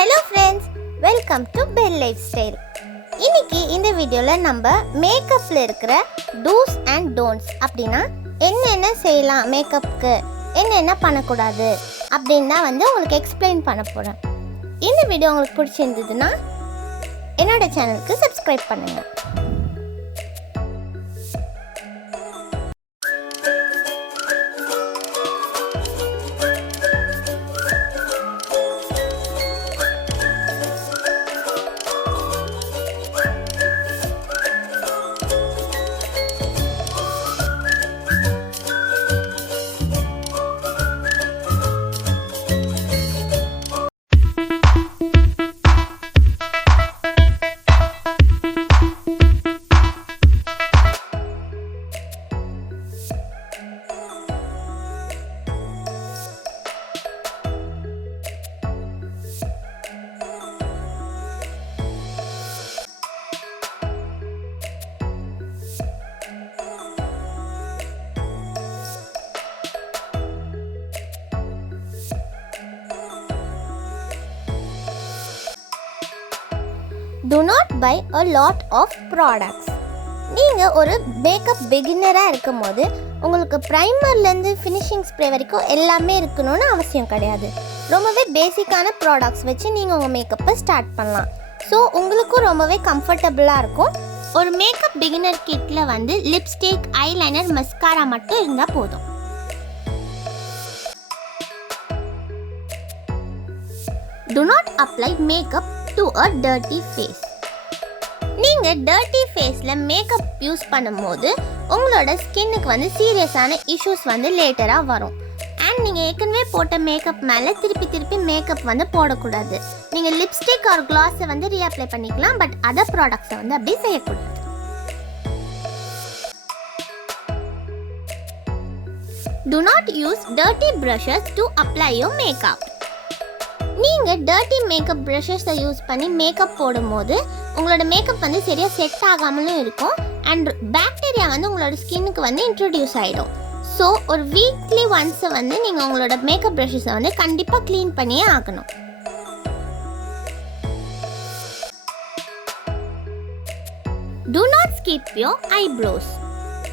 Hello friends, welcome to Bellelifestyle. இன்னைக்கு இந்த வீடியோல நம்ம மேக்கப்ல இருக்கிற do's and don'ts அப்படினா என்னென்ன செய்யலாம் மேக்கப்க்கு என்னென்ன பண்ணக்கூடாது அப்படினா உங்களுக்கு எக்ஸ்பிளைன் பண்ண போறேன். இந்த வீடியோ உங்களுக்கு பிடிச்சிருந்ததுன்னா என்னோட சேனலுக்கு subscribe பண்ணுங்க. Do not buy a lot of products. நீங்கள் ஒரு மேக்கப் பிகினராக இருக்கும்போது உங்களுக்கு ப்ரைமர்லேருந்து ஃபினிஷிங் ஸ்ப்ரே வரைக்கும் எல்லாமே இருக்கணும்னு அவசியம் கிடையாது. ரொம்பவே பேசிக்கான ப்ராடக்ட்ஸ் வச்சு நீங்கள் உங்கள் மேக்கப்பை ஸ்டார்ட் பண்ணலாம். ஸோ உங்களுக்கும் ரொம்பவே கம்ஃபர்டபுளாக இருக்கும். ஒரு மேக்கப் பிகினர் கிட்டில் லிப்ஸ்டிக், ஐலைனர், மஸ்காரா மட்டும் இருந்தால் போதும். Do not apply makeup to a dirty face. நீங்கள் டர்ட்டி ஃபேஸில் மேக்கப் யூஸ் பண்ணும்போது உங்களோட ஸ்கின்னுக்கு சீரியஸான இஷ்யூஸ் லேட்டராக வரும். அண்ட் நீங்கள் ஏற்கனவே போட்ட மேக்கப் மேலே திருப்பி மேக்கப் போடக்கூடாது. நீங்கள் லிப்ஸ்டிக் ஆர் கிளாஸை ரீஅப்ளை பண்ணிக்கலாம், பட் அதர் ப்ராடக்ட்ஸை அப்படி செய்யக்கூடாது. Do not use dirty brushes to apply your makeup. நீங்கள் டர்ட்டி மேக்கப் ப்ரஷஸை யூஸ் பண்ணி மேக்கப் போடும்போது உங்களோட மேக்கப் சரியாக செட் ஆகாமலும் இருக்கும். அண்ட் பாக்டீரியா உங்களோட ஸ்கின்னுக்கு இன்ட்ரடியூஸ் ஆகிடும். ஸோ ஒரு வீக்லி ஒன்ஸை நீங்கள் உங்களோட மேக்கப் ப்ரஷஸை கண்டிப்பாக க்ளீன் பண்ணியே ஆகணும். Do not skip your eyebrows.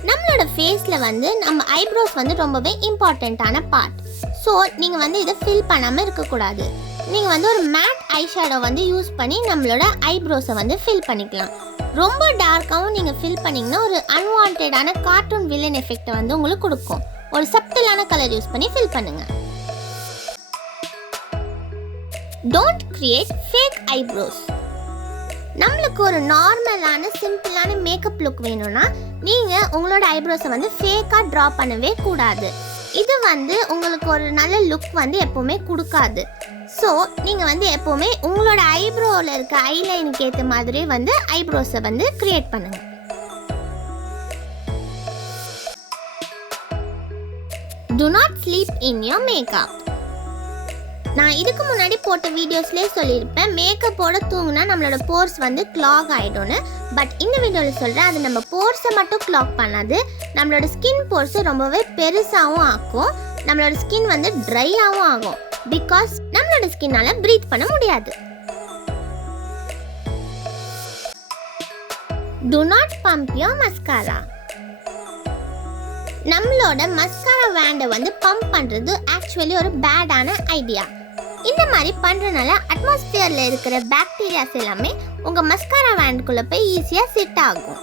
நம்மளோட ஃபேஸில் நம்ம ஐப்ரோஸ் ரொம்பவே இம்பார்ட்டண்ட்டான பார்ட். ஸோ நீங்கள் இதை ஃபில் பண்ணாமல் இருக்கக்கூடாது. நீங்கள் ஒரு மேட் ஐ ஷேடோ யூஸ் பண்ணி நம்மளோட ஐப்ரோஸை ஃபில் பண்ணிக்கலாம். ரொம்ப டார்க்காகவும் நீங்கள் ஃபில் பண்ணிங்கன்னா ஒரு அன்வான்டான கார்ட்டூன் வில்லன் எஃபெக்டை உங்களுக்கு கொடுக்கும். ஒரு சப்டிலான கலர் யூஸ் பண்ணி ஃபில் பண்ணுங்கள். Don't create fake eyebrows. நம்மளுக்கு ஒரு நார்மலான சிம்பிளான மேக்கப் லுக் வேணும்னா நீங்கள் உங்களோட ஐப்ரோஸை ஃபேக்காக ட்ரா பண்ணவே கூடாது. இது உங்களுக்கு ஒரு நல்ல லுக் எப்போவுமே கொடுக்காது. ஸோ நீங்கள் எப்போவுமே உங்களோட ஐப்ரோவில் இருக்க ஐலைனுக்கு ஏற்ற மாதிரி ஐப்ரோஸை கிரியேட் பண்ணுங்கள். Do not sleep in your makeup. நான் இதுக்கு முன்னாடி போட்ட வீடியோஸ்லேயே சொல்லியிருப்பேன், மேக்கப்போட தூங்குனா நம்மளோட போர்ஸ் கிளாக் ஆகிடும்னு. பட் இந்த வீடியோவில் சொல்கிறேன், அது நம்ம போர்ஸை மட்டும் கிளாக் பண்ணாது, நம்மளோட ஸ்கின் போர்ஸை ரொம்பவே பெருசாகவும் ஆக்கும். நம்மளோட ஸ்கின் ட்ரையாகவும் ஆகும். பிகாஸ் நம்மளோட ஸ்கின்னால் ப்ரீத் பண்ண முடியாது. Do not pump your mascara. நம்மளோட மஸ்காரா வேண்டை பம்ப் பண்ணுறது ஆக்சுவலி ஒரு பேடான ஐடியா. இந்த மாதிரி பண்ணுறதுனால அட்மாஸ்பியரில் இருக்கிற பாக்டீரியாஸ் எல்லாமே உங்கள் மஸ்காரா வேண்டுக்குள்ளே போய் ஈஸியாக செட் ஆகும்.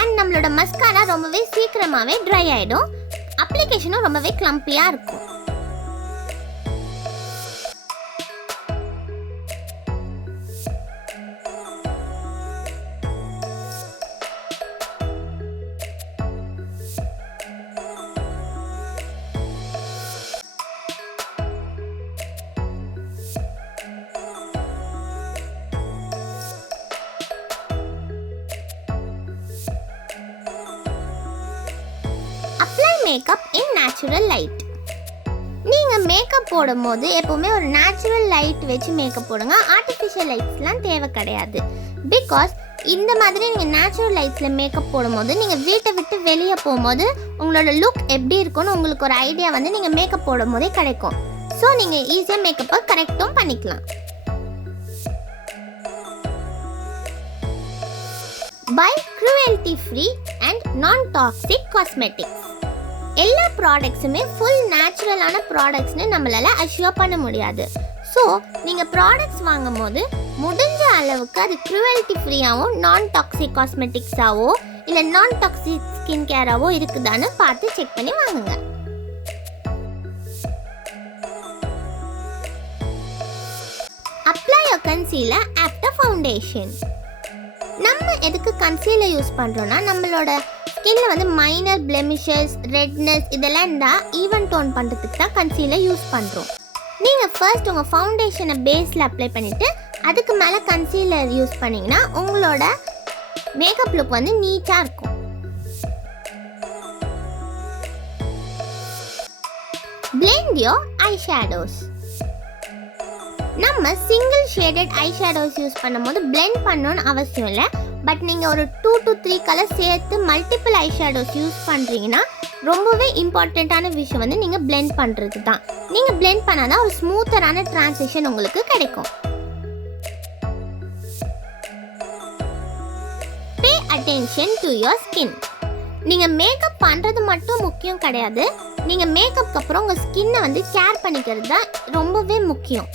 அண்ட் நம்மளோட மஸ்காரா ரொம்பவே சீக்கிரமாகவே ட்ரை ஆகிடும். அப்ளிகேஷனும் ரொம்பவே கிளம்பியாக இருக்கும். மேக்கப் இன் நேச்சுரல் லைட். நீங்கள் மேக்கப் போடும்போது எப்போவுமே ஒரு நேச்சுரல் லைட் வச்சு மேக்கப் போடுங்க. ஆர்டிஃபிஷியல் லைட்ஸ்லாம் தேவை கிடையாது. பிகாஸ் இந்த மாதிரி நீங்கள் நேச்சுரல் லைட்ஸில் மேக்கப் போடும்போது நீங்கள் வீட்டை விட்டு வெளியே போகும்போது உங்களோட லுக் எப்படி இருக்குன்னு உங்களுக்கு ஒரு ஐடியா நீங்கள் மேக்கப் போடும் போதே கிடைக்கும். ஸோ நீங்கள் ஈஸியாக மேக்கப்பை கரெக்டும் பண்ணிக்கலாம். Buy cruelty free and non-toxic cosmetics. எல்லா ப்ராடக்ட்ஸுமே ஃபுல் நேச்சுரலான ப்ராடக்ட்ஸ்னு நம்மளால் அஷ்யூர் பண்ண முடியாது. ஸோ நீங்கள் ப்ராடக்ட்ஸ் வாங்கும் போது முடிஞ்ச அளவுக்கு அது க்ரூவல்ட்டி ஃப்ரீயாகவும் நான் டாக்ஸிக் காஸ்மெட்டிக்ஸாவோ இல்லை நான் டாக்ஸிக் ஸ்கின் கேராவோ இருக்குதான்னு பார்த்து செக் பண்ணி வாங்குங்க. Apply your concealer after foundation. நம்ம எதுக்கு கன்சீலர் யூஸ் பண்ணுறோன்னா நம்மளோட ஸ்கின்ல வந்து மைனர் பிளெமிஷஸ், ரெட்னஸ் இதெல்லாம் இருந்தால் ஈவன் டோன் பண்ணுறதுக்கு தான் கன்சீலர் யூஸ் பண்ணுறோம். நீங்கள் ஃபர்ஸ்ட் உங்கள் ஃபவுண்டேஷனை பேஸில் அப்ளை பண்ணிவிட்டு அதுக்கு மேலே கன்சீலர் யூஸ் பண்ணிங்கன்னா உங்களோட மேக்கப் லுக் வந்து நீட்டாக இருக்கும். Blend your eye shadows. நம்ம single shaded eye shadows use பண்ணும்போது பிளெண்ட் பண்ணணும்னு அவசியம் இல்லை. பட் நீங்கள் ஒரு 2 to 3 கலர் சேர்த்து மல்டிபிள் ஐ ஷேடோஸ் யூஸ் பண்ணுறீங்கன்னா ரொம்பவே இம்பார்ட்டண்ட்டான விஷயம் வந்து நீங்கள் பிளெண்ட் பண்ணுறது தான். நீங்கள் பிளெண்ட் பண்ணாதான் ஒரு ஸ்மூத்தரான டிரான்சிஷன் உங்களுக்கு கிடைக்கும். Pay attention to your skin. நீங்கள் மேக்கப் பண்ணுறது மட்டும் முக்கியம் கிடையாது, நீங்கள் மேக்கப்புக்கு அப்புறம் உங்கள் ஸ்கின்னை வந்து கேர் பண்ணிக்கிறது தான் ரொம்பவே முக்கியம்.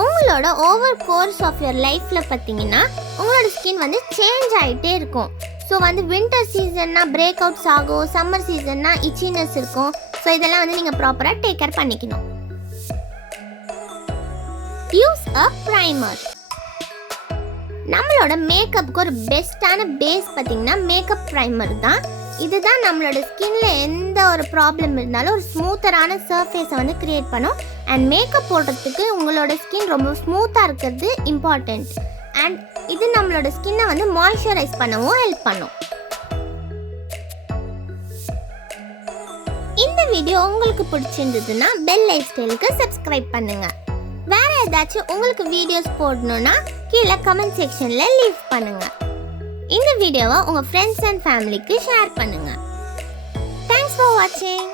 உங்களோட ஓவர் கோர்ஸ் ஆஃப் யுவர் லைஃப்பில் பார்த்தீங்கன்னா உங்களோட ஸ்கின் வந்து சேஞ்ச் ஆகிட்டே இருக்கும். ஸோ வந்து வின்டர் சீசன்னா பிரேக் அவுட்ஸ் ஆகும், சம்மர் சீசன்னா இச்சினஸ் இருக்கும். ஸோ இதெல்லாம் வந்து நீங்கள் ப்ராப்பராக டேக் கேர் பண்ணிக்கணும். யூஸ் அ ப்ரைமர். நம்மளோட மேக்கப்புக்கு ஒரு பெஸ்ட்டான பேஸ் பார்த்தீங்கன்னா மேக்கப் ப்ரைமர் தான். இதுதான் நம்மளோட ஸ்கின்ல எந்த ஒரு ப்ராப்ளம் இருந்தாலும் ஒரு ஸ்மூத்தரான சர்ஃபேஸை வந்து கிரியேட் பண்ணும். அண்ட் மேக்கப் போடுறதுக்கு உங்களோட ஸ்கின் ரொம்ப ஸ்மூத்தாக இருக்கிறது இம்பார்ட்டண்ட். அண்ட் இது நம்மளோட ஸ்கின்னை வந்து மாய்ஸ்சரைஸ் பண்ணவும் ஹெல்ப் பண்ணும். இந்த வீடியோ உங்களுக்கு பிடிச்சிருந்ததுன்னா பெல் லைஃப் ஸ்டைலுக்கு சப்ஸ்கிரைப் பண்ணுங்க. வேற ஏதாச்சும் உங்களுக்கு வீடியோஸ் போடணும்னா கீழே கமெண்ட் செக்ஷன்ல லீவ் பண்ணுங்க. இந்த வீடியோவை உங்க ஃப்ரெண்ட்ஸ் அண்ட் ஃபேமிலிக்கு ஷேர் பண்ணுங்க. தேங்க்ஸ் ஃபார் வாட்சிங்.